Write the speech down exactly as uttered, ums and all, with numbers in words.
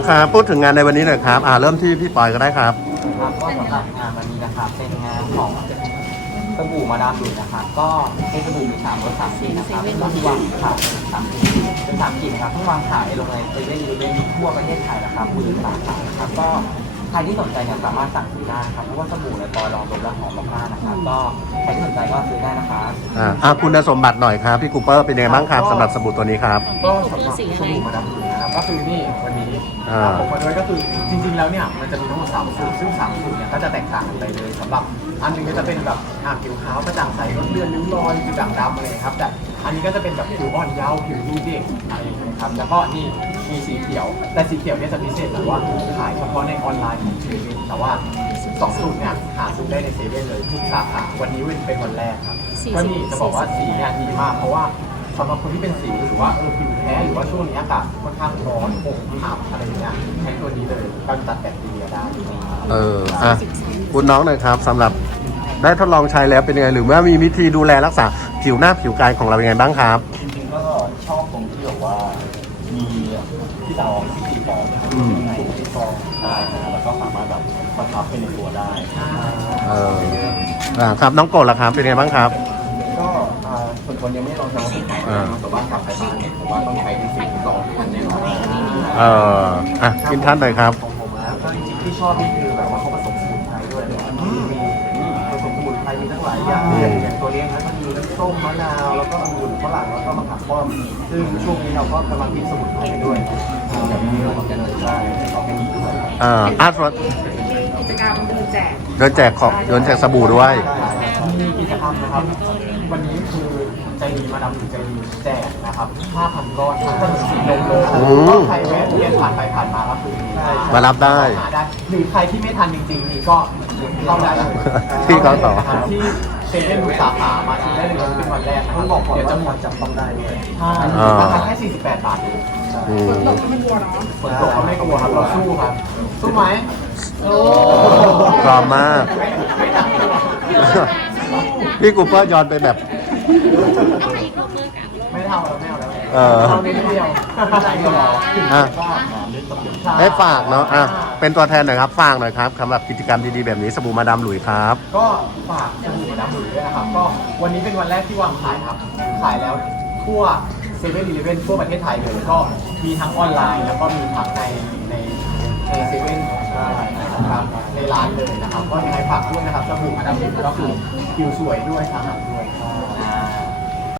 ครับพูดถึงงานในวันนี้หน่อยครับอ่าเริ่มที่พี่ปอยก็ได้ครับครับก็สำหรับงานวันนี้นะครับเป็นงานของสบู่มาดามดุลนะครับก็เป็นสบู่มีสามรสสามกลิ่นนะครับที่วางขายสามกลิ่นเป็นสามกลิ่นครับที่วางขายลงในเซเว่นอีเลฟเว่นทั่วประเทศไทยนะครับหมื่นสาขานะครับก็ใครที่สนใจเนี่ยสามารถสั่งซื้อได้ครับเพราะว่าสบู่ในปอยลองดมแล้วหอมมากๆนะครับก็ใครที่สนใจก็ซื้อได้นะครับอ่าอ่าคุณสมบัติหน่อยครับพี่คูเปอร์เป็นยังไงบ้างครับสำหรับสบู่ตัวนี้ครับก็สำหรับสบู่มาดามดุลนะครับก็คือนี่วันนี้ผมมาด้วยก็คือจริงๆแล้วเนี่ยมันจะมีทั้งหมดสามสูตรซึ่งสามสูตรเนี่ยก็จะแตกต่างกันไปเลยสำหรับอันหนึ่งก็จะเป็นแบบอ่าผิวขาวกระจ่างใสลดเลือนริ้วรอยจุดด่างดำอะไรครับแต่อันนี้ก็จะเป็นแบบผิวอ่อนเยาว์ผิวดูเด็กอะไรอย่างเงี้ยครับแล้วก็นี่มีสีเขียวแต่สีเขียวเนี่ยจะพิเศษแต่ว่าขายเฉพาะในออนไลน์ของเซเว่นแต่ว่าสองสูตรเนี่ยหาซื้อได้ในเซเว่นเลยทุกสาขาวันนี้เป็นวันแรกครับก็นี่จะบอกว่าสีเนี่ยดีมากเพราะว่าสำหรับคนที่เป็นสิวหรือว่าเออผิวแพ้หรือว่าช่วงนี้อากาศค่อนข้างร้อนอบอับอะไรอย่างเงี้ยใช้ตัวนี้เลยกำจัดแบคทีเรียได้เอออ่ะคุณน้องหน่อยครับสำหรับได้ทดลองใช้แล้วเป็นยังไงหรือว่ามีวิธีดูแลรักษาผิวหน้าผิวกายของเรายังไงบ้างครับจริงๆก็ชอบตรงที่แบบว่ามีที่ตองที่ตีฟองนะครับในที่ฟองได้นะแล้วก็สามารถแบบประทับไปในตัวได้เอออ่าครับน้องโกดล่ะครับเป็นยังไงบ้างครับก็ส่วนคนยังไม่ลองใช้ที่ไหนแต่ว่ากลับไปบ้านเนี่ยผมว่าต้องใช้ที่สิ่งที่ลองที่มันแน่นอนเอออ่ะกินท่านหน่อยครับของผมนะก็จริงๆที่ชอบนี่คือแบบว่าเขาผสมสมุนไพรด้วยเลยมีผสมสมุนไพรมีทั้งหลายอย่างอย่างตัวนี้นะก็มีน้ำส้มมะนาวแล้วก็องุ่นฝรั่งแล้วก็มะขามป้อมซึ่งช่วงนี้เราก็กำลังกินสมุนไพรด้วยแบบนี้เราจะเลยได้เอาไปกินด้วยอ่าอาร์ตกิจกรรมเดินแจกเดินแจกของเดินแจกสบู่ด้วยมีกิจกรรมนะครับวันนี้คือใจดีมาดามดุลใจดีแจกนะครับ ห้าพัน ก้อนทั้งถนนสีลมเลยใครแวะเวียนผ่านไปผ่านมาก็คือมารับได้หรือใครที่ไม่ทันจริงๆนี่ก็เข้าได้เลยที่เขาต่อที่เซเว่นทุกสาขามาที่ได้เลยเป็นวันแรกนะครับบอกเดี๋ยวจะหมดจับต้องได้เลยราคาแค่สี่สิบแปดบาทเองฝนตกไม่กลัวเนาะฝนตกเขาไม่กลัวครับเราสู้ครับสู้ไหมโอ้พร้อมมากพี่กูเปอร์ย้อนไปแบบไม่เท่าแล้วไม่เอาแล้วเออเอาเดียวอ่ะให้ฝากเนาะอ่ะเป็นตัวแทนหน่อยครับฝากหน่อยครับสำหรับกิจกรรมดีๆแบบนี้สบู่มาดามหลุยครับก็ฝากสบู่มาดามหลุยด้วยนะครับก็วันนี้เป็นวันแรกที่วางขายครับขายแล้วทั่วเซเว่นอีเลฟเว่นทั่วประเทศไทยเลยก็มีทั้งออนไลน์แล้วก็มีทั้งในในในเซเว่นนะครับในร้านเลยนะครับก็ยังไงฝากด้วยนะครับสบู่มาดามหลุยก็คือผิวสวยด้วยสะอาดด้วย